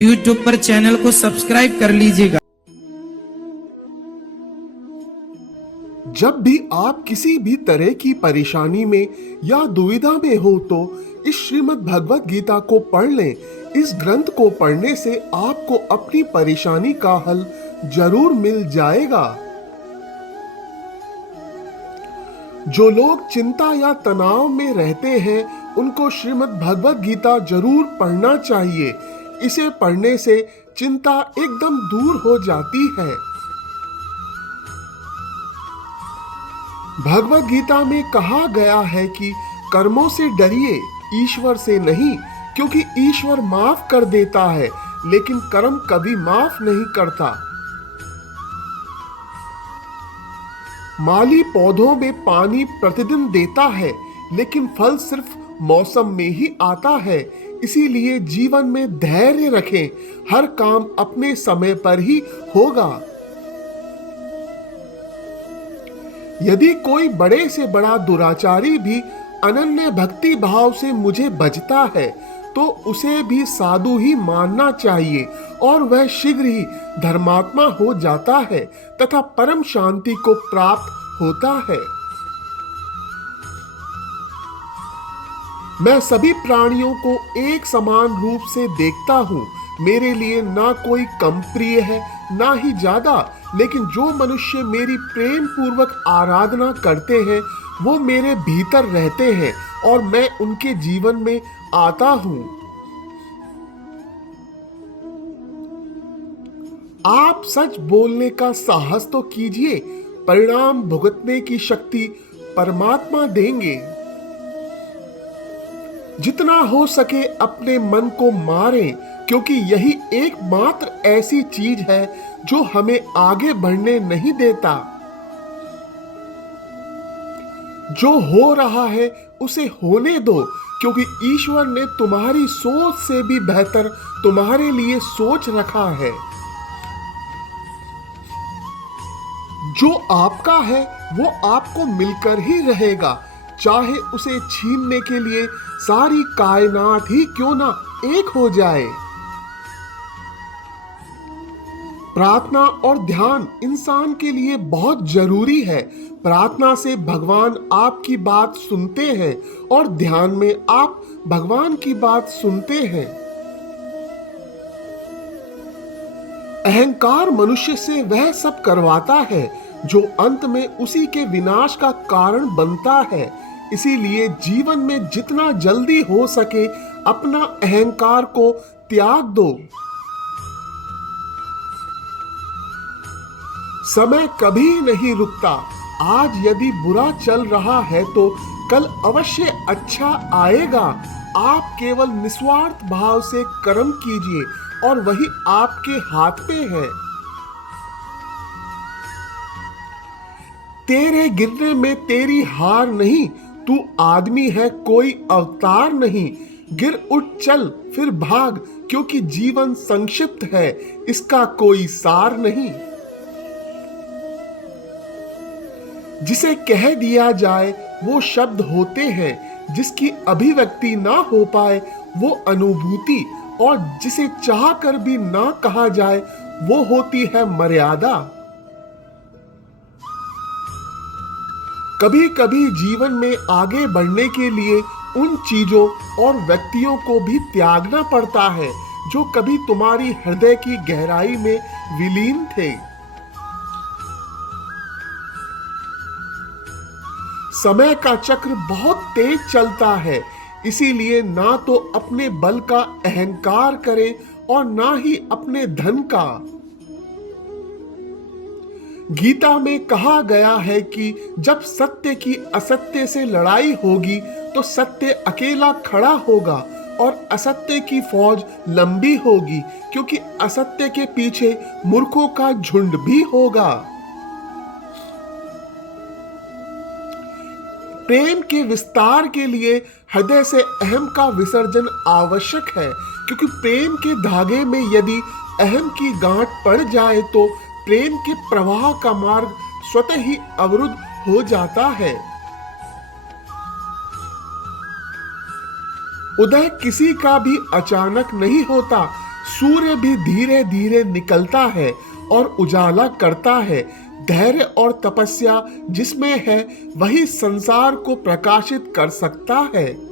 YouTube पर channel को subscribe कर लीजिएगा। जब भी आप किसी भी तरह की परेशानी में या दुविधा में हो तो इस श्रीमद् भगवत गीता को पढ़ लें। इस ग्रंथ को पढ़ने से आपको अपनी परेशानी का हल जरूर मिल जाएगा। जो लोग चिंता या तनाव में रहते हैं उनको श्रीमद् भगवत गीता जरूर पढ़ना चाहिए। इसे पढ़ने से चिंता एकदम दूर हो जाती है। भगवत गीता में कहा गया है कि कर्मों से डरिए, ईश्वर से नहीं, क्योंकि ईश्वर माफ कर देता है लेकिन कर्म कभी माफ नहीं करता। माली पौधों में पानी प्रतिदिन देता है लेकिन फल सिर्फ मौसम में ही आता है। इसीलिए जीवन में धैर्य रखें, हर काम अपने समय पर ही होगा। यदि कोई बड़े से बड़ा दुराचारी भी अनन्य भक्ति भाव से मुझे भजता है तो उसे भी साधु ही मानना चाहिए और वह शीघ्र ही धर्मात्मा हो जाता है तथा परम शांति को प्राप्त होता है। मैं सभी प्राणियों को एक समान रूप से देखता हूँ। मेरे लिए ना कोई कम प्रिय है ना ही ज्यादा, लेकिन जो मनुष्य मेरी प्रेम पूर्वक आराधना करते हैं वो मेरे भीतर रहते हैं और मैं उनके जीवन में आता हूं। आप सच बोलने का साहस तो कीजिए, परिणाम भुगतने की शक्ति परमात्मा देंगे। जितना हो सके अपने मन को मारें, क्योंकि यही एकमात्र ऐसी चीज है जो हमें आगे बढ़ने नहीं देता। जो हो रहा है उसे होने दो, क्योंकि ईश्वर ने तुम्हारी सोच से भी बेहतर तुम्हारे लिए सोच रखा है। जो आपका है वो आपको मिलकर ही रहेगा, चाहे उसे छीनने के लिए सारी कायनात ही क्यों ना एक हो जाए। प्रार्थना और ध्यान इंसान के लिए बहुत जरूरी है। प्रार्थना से भगवान आपकी बात सुनते हैं और ध्यान में आप भगवान की बात सुनते हैं। अहंकार मनुष्य से वह सब करवाता है जो अंत में उसी के विनाश का कारण बनता है। इसीलिए जीवन में जितना जल्दी हो सके अपना अहंकार को त्याग दो। समय कभी नहीं रुकता। आज यदि बुरा चल रहा है तो कल अवश्य अच्छा आएगा। आप केवल निस्वार्थ भाव से कर्म कीजिए और वही आपके हाथ पे है। तेरे गिरने में तेरी हार नहीं, तू आदमी है कोई अवतार नहीं। गिर उठ चल फिर भाग, क्योंकि जीवन संक्षिप्त है, इसका कोई सार नहीं। जिसे कह दिया जाए वो शब्द होते हैं, जिसकी अभिव्यक्ति ना हो पाए वो अनुभूति, और जिसे चाह कर भी ना कहा जाए वो होती है मर्यादा। कभी कभी जीवन में आगे बढ़ने के लिए उन चीजों और व्यक्तियों को भी त्यागना पड़ता है जो कभी तुम्हारी हृदय की गहराई में विलीन थे। समय का चक्र बहुत तेज चलता है, इसीलिए ना तो अपने बल का अहंकार करें और ना ही अपने धन का। गीता में कहा गया है कि जब सत्य की असत्य से लड़ाई होगी तो सत्य अकेला खड़ा होगा और असत्य की फौज लंबी होगी, क्योंकि असत्य के पीछे मूर्खों का झुंड भी होगा। प्रेम के विस्तार के लिए हृदय से अहम का विसर्जन आवश्यक है, क्योंकि प्रेम के धागे में यदि अहम की गांठ पड़ जाए तो प्रेम के प्रवाह का मार्ग स्वतः ही अवरुद्ध हो जाता है। उदय किसी का भी अचानक नहीं होता, सूर्य भी धीरे धीरे निकलता है और उजाला करता है। धैर्य और तपस्या जिसमें है वही संसार को प्रकाशित कर सकता है।